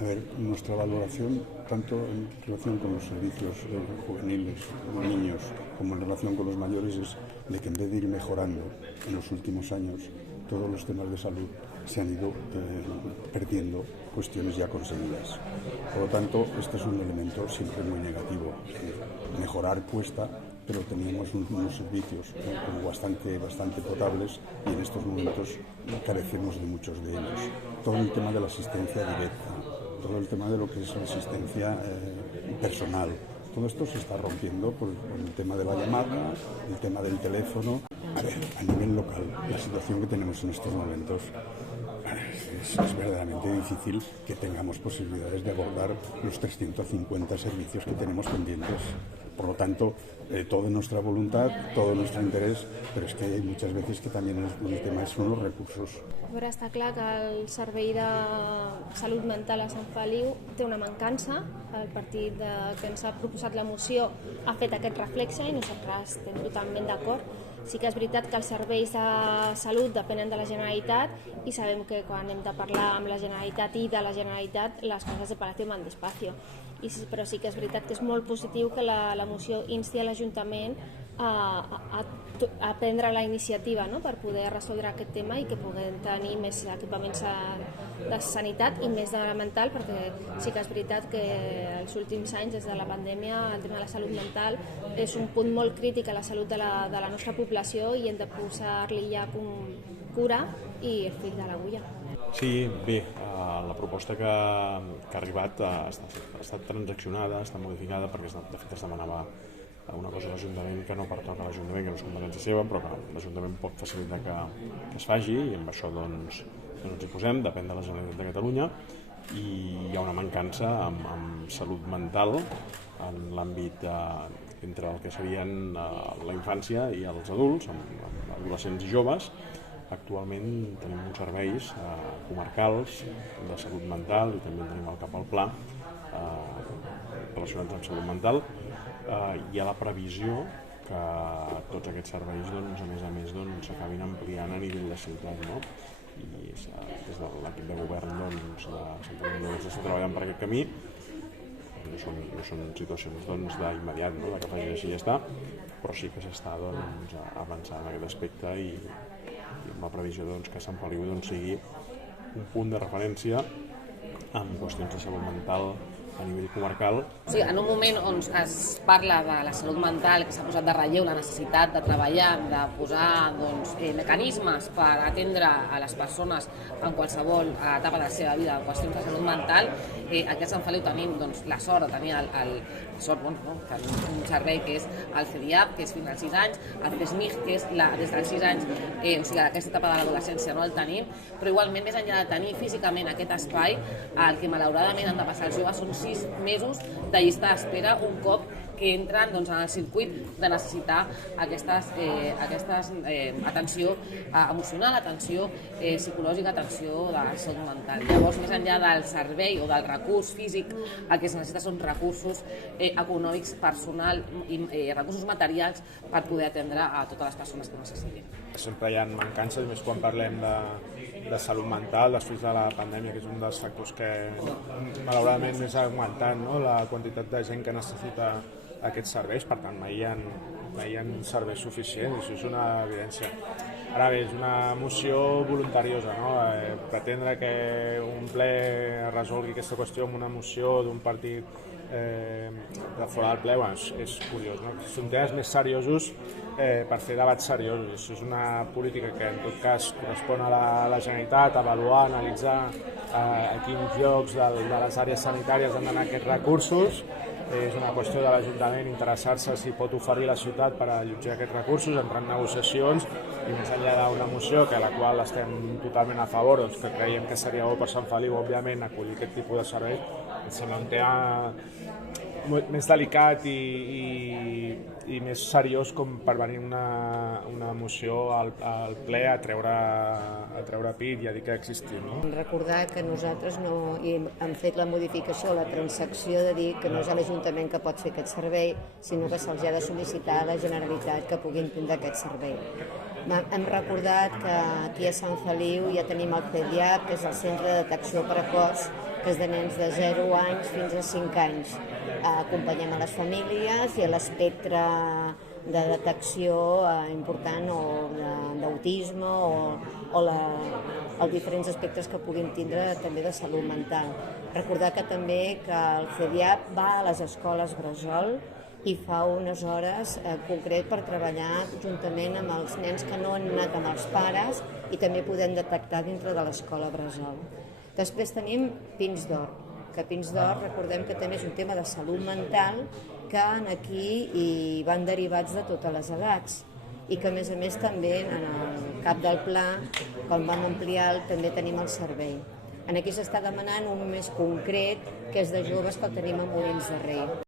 A ver, nuestra valoración, tanto en relación con los servicios juveniles, niños, como en relación con los mayores, es de que en vez de ir mejorando en los últimos años, todos los temas de salud se han ido perdiendo cuestiones ya conseguidas. Por lo tanto, este es un elemento siempre muy negativo. Mejorar cuesta, pero teníamos unos servicios como bastante potables y en estos momentos carecemos de muchos de ellos. Todo el tema de la asistencia directa, todo el tema de lo que es la asistencia personal, todo esto se está rompiendo por el tema de la llamada, el tema del teléfono. A ver, a nivel local, la situación que tenemos en estos momentos es verdaderamente difícil que tengamos posibilidades de abordar los 350 servicios que tenemos pendientes. Por lo tanto, toda nuestra voluntad, todo nuestro interés, pero es que hay muchas veces que también el tema son los recursos. A veure, està clar que el servei de salut mental a Sant Feliu té una mancança. El partit que ens ha proposat la moció ha fet aquest reflexe i nosaltres estem totalment d'acord. Sí que és veritat que els serveis de salut depenen de la Generalitat i sabem que quan hem de parlar amb la Generalitat i de la Generalitat les coses de Palacio van despacio. Però sí que és veritat que és molt positiu que la moció insti a l'Ajuntament a prendre la iniciativa, no?, per poder resoldre aquest tema i que puguem tenir més equipaments de sanitat i més de mental, perquè sí que és veritat que els últims anys, des de la pandèmia, el tema de la salut mental és un punt molt crític a la salut de la nostra població i hem de posar-li ja cura i el fil de l'agulla. Sí, bé, la proposta que ha arribat ha estat transaccionada, està modificada, perquè de fet es demanava una cosa a l'Ajuntament que no pertoca a l'Ajuntament, que no és competència seva, però que l'Ajuntament pot facilitar que es faci, i amb això doncs ens hi posem, depèn de la Generalitat de Catalunya, i hi ha una mancança amb salut mental en l'àmbit entre el que serien la infància i els adults, amb adolescents i joves. Actualment tenim uns serveis comarcals de salut mental i també tenim el Cap al Pla relacionats amb salut mental. Hi ha la previsió que tots aquests serveis a més s'acabin ampliant a nivell de ciutat, no? I des de l'equip de govern de Sant Feliu s'està treballant per aquest camí. No són situacions d'immediat, no?, de que faci així i ja està, però sí que s'està avançant en aquest aspecte i amb la previsió que Sant Feliu sigui un punt de referència en qüestions de salut mental a nivell comarcal. Sí, en un moment on es parla de la salut mental, que s'ha posat de relleu la necessitat de treballar, de posar mecanismes per atendre a les persones en qualsevol etapa de la seva vida en qüestions de salut mental, aquí a Sant Feliu tenim la sort de tenir un servei que és el CDIAP, que és fins als 6 anys, el CESMIG, que és des dels 6 anys, o sigui, aquesta etapa de l'adolescència no el tenim, però igualment més enllà de tenir físicament aquest espai, el que malauradament han de passar els joves són 6 mesos de llista d'espera un cop que entren en el circuit de necessitar aquesta atenció emocional, atenció psicològica, atenció de salut mental. Llavors, més enllà del servei o del recurs físic, el que es necessita són recursos econòmics, personal i recursos materials per poder atendre a totes les persones que ho necessitin. Sempre hi ha mancances, més quan parlem de salut mental després de la pandèmia, que és un dels factors que malauradament més ha augmentat, no?, la quantitat de gent que necessita aquests serveis. Per tant, mai hi ha serveis suficients, això és una evidència. Ara bé, és una moció voluntariosa, no? Pretendre que un ple resolgui aquesta qüestió amb una moció d'un partit de fora del ple, és curiós, no? Són temes més seriosos per fer debats seriosos. Això és una política que en tot cas correspon a la Generalitat, avaluar, analitzar a quins llocs de les àrees sanitàries han d'anar aquests recursos. És una qüestió de l'Ajuntament interessar-se si pot oferir la ciutat per allotjar aquests recursos, entrar en negociacions, i més enllà d'una moció que a la qual estem totalment a favor, que creiem que seria bo per Sant Feliu, òbviament, acollir aquest tipus de serveis, em sembla un tema més delicat i més seriós com per venir una moció al ple a treure pit i a dir que existim, no? Recordar que nosaltres no hem fet la modificació, la transacció de dir que no és l'Ajuntament que pot fer aquest servei, sinó que se'ls ha de sol·licitar a la Generalitat que puguin tindre aquest servei. Hem recordat que aquí a Sant Feliu ja tenim el CEDIAP, que és el Centre de Detecció Precoç, que és de nens de 0 anys fins a 5 anys. Acompanyem a les famílies i a l'espectre de detecció important o d'autisme o els diferents aspectes que puguin tindre també de salut mental. Recordar que també que el CEDIAP va a les escoles bressol i fa unes hores concret per treballar juntament amb els nens que no han anat amb els pares i també podem detectar dintre de l'escola bressol. Després tenim Pins d'Or, que Pins d'Or recordem que també és un tema de salut mental que aquí hi van derivats de totes les edats i que a més també en el cap del pla, quan vam ampliar, també tenim el servei. Aquí s'està demanant un més concret, que és de joves, que el tenim a Molins de Rei.